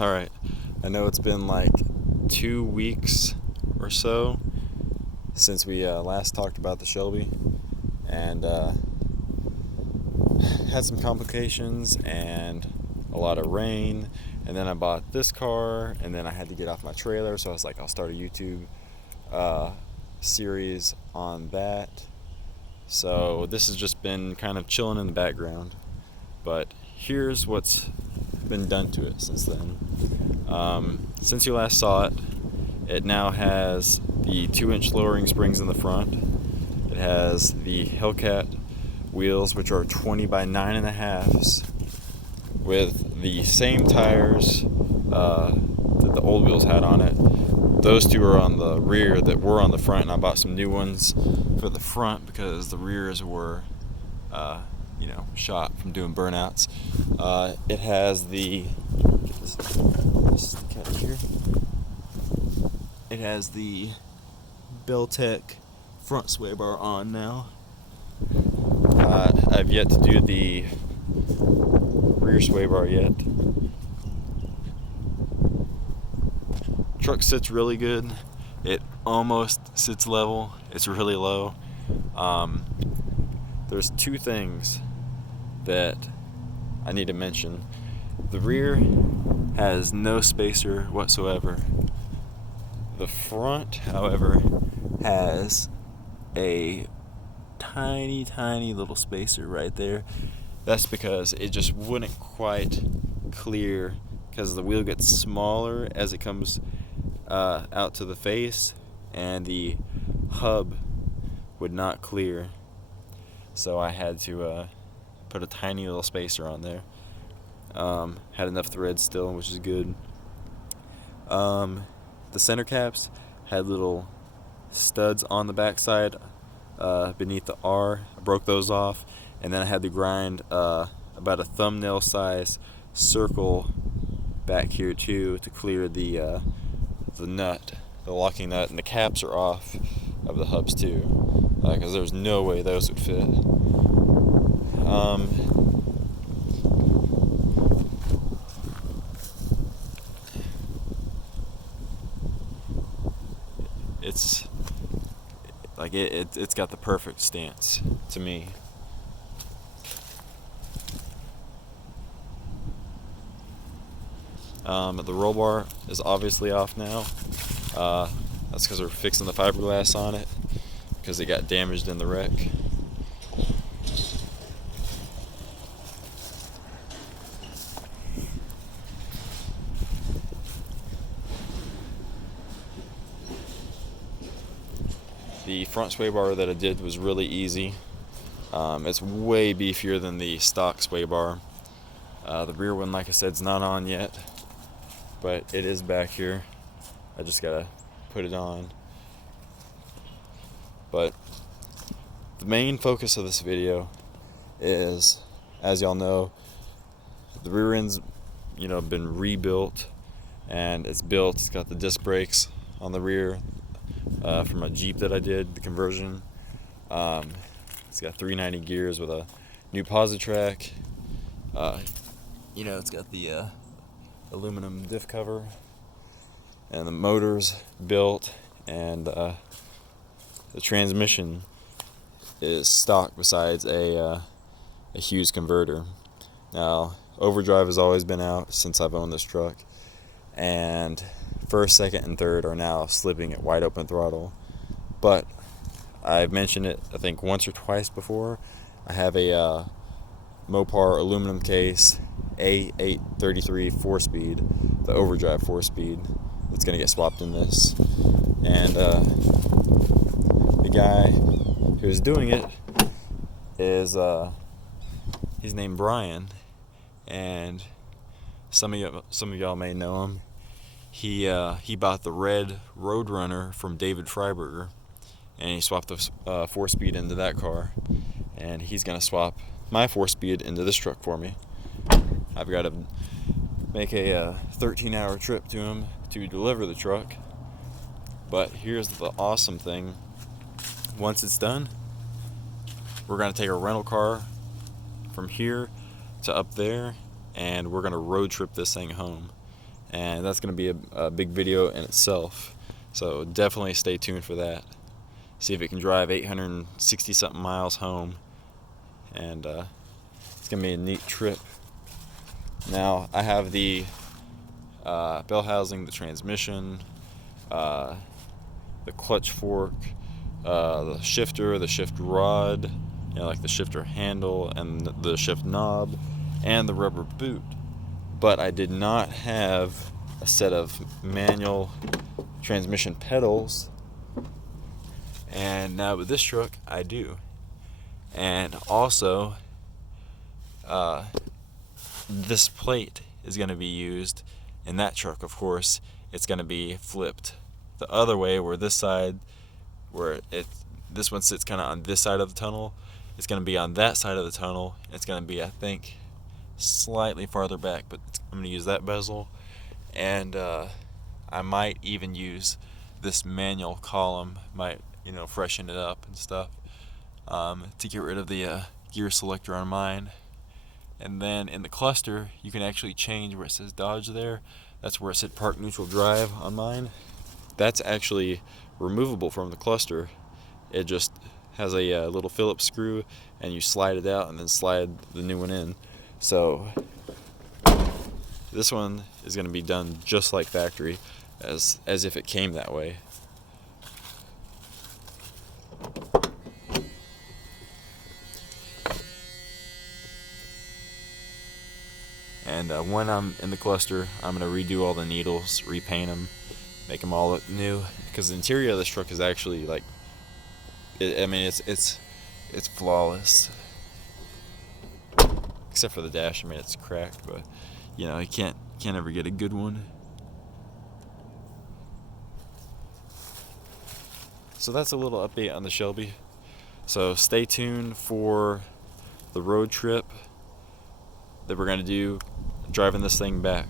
Alright, I know it's been like 2 weeks or so since we last talked about the Shelby, and had some complications and a lot of rain, and then I bought this car, and then I had to get off my trailer, so I was like, I'll start a YouTube series on that. So this has just been kind of chilling in the background, but here's what's been done to it since then. Since you last saw it, it now has the 2-inch lowering springs in the front. It has the Hellcat wheels, which are 20 by 9.5s, with the same tires that the old wheels had on it. Those two are on the rear that were on the front, and I bought some new ones for the front because the rears were shot from doing burnouts. It has the it has the Beltec front sway bar on now. I've yet to do the rear sway bar yet. Truck sits really good. It almost sits level. It's really low. There's two things that I need to mention. The rear has no spacer whatsoever. The front, however, has a tiny little spacer right there. That's because it just wouldn't quite clear, because the wheel gets smaller as it comes out to the face, and the hub would not clear. So I had to put a tiny little spacer on there. Had enough thread still, which is good. The center caps had little studs on the backside beneath the R. I broke those off, and then I had to grind about a thumbnail size circle back here too to clear the nut, the locking nut, and the caps are off of the hubs too, because there's no way those would fit. It's like it's got the perfect stance to me. The roll bar is obviously off now. That's because we're fixing the fiberglass on it, because it got damaged in the wreck. The front sway bar that I did was really easy. It's way beefier than the stock sway bar. The rear one, like I said, is not on yet, but it is back here. I just gotta put it on. But the main focus of this video is, as y'all know, the rear end's been rebuilt, and it's built. It's got the disc brakes on the rear from a Jeep that I did the conversion. It's got 390 gears with a new Positrack. It's got the aluminum diff cover, and the motor's built, and the transmission is stock besides a Hughes converter. Now, overdrive has always been out since I've owned this truck, and first, second, and third are now slipping at wide open throttle. But I've mentioned it, I think, once or twice before. I have a Mopar aluminum case A833 4-speed, the overdrive 4-speed, that's going to get swapped in this. And the guy who's doing it is he's named Brian, and some of y'all may know him. He bought the red Roadrunner from David Freiberger, and he swapped the 4-speed into that car, and he's gonna swap my 4-speed into this truck for me. I've got to make a 13-hour trip to him to deliver the truck, but here's the awesome thing. Once it's done, we're gonna take a rental car from here to up there, and we're gonna road trip this thing home. and that's going to be a big video in itself. So definitely stay tuned for that. See if it can drive 860 something miles home, and it's going to be a neat trip. Now I have the bell housing, the transmission, the clutch fork, the shifter, the shift rod, like the shifter handle and the shift knob, and the rubber boot. But I did not have a set of manual transmission pedals, and now with this truck I do. And also this plate is going to be used in that truck. Of course, it's going to be flipped the other way, where this side, this one sits kind of on this side of the tunnel, it's going to be on that side of the tunnel. It's going to be, I think, slightly farther back, but I'm going to use that bezel. And I might even use this manual column, might freshen it up and stuff, to get rid of the gear selector on mine. And then in the cluster, you can actually change where it says Dodge there. That's where it said Park Neutral Drive on mine. That's actually removable from the cluster. It just has a little Phillips screw, and you slide it out and then slide the new one in. So this one is going to be done just like factory, as if it came that way. And when I'm in the cluster, I'm going to redo all the needles, repaint them, make them all look new. Because the interior of this truck is actually it's flawless. Except for the dash, it's cracked, but you can't ever get a good one. So that's a little update on the Shelby. So stay tuned for the road trip that we're going to do, driving this thing back.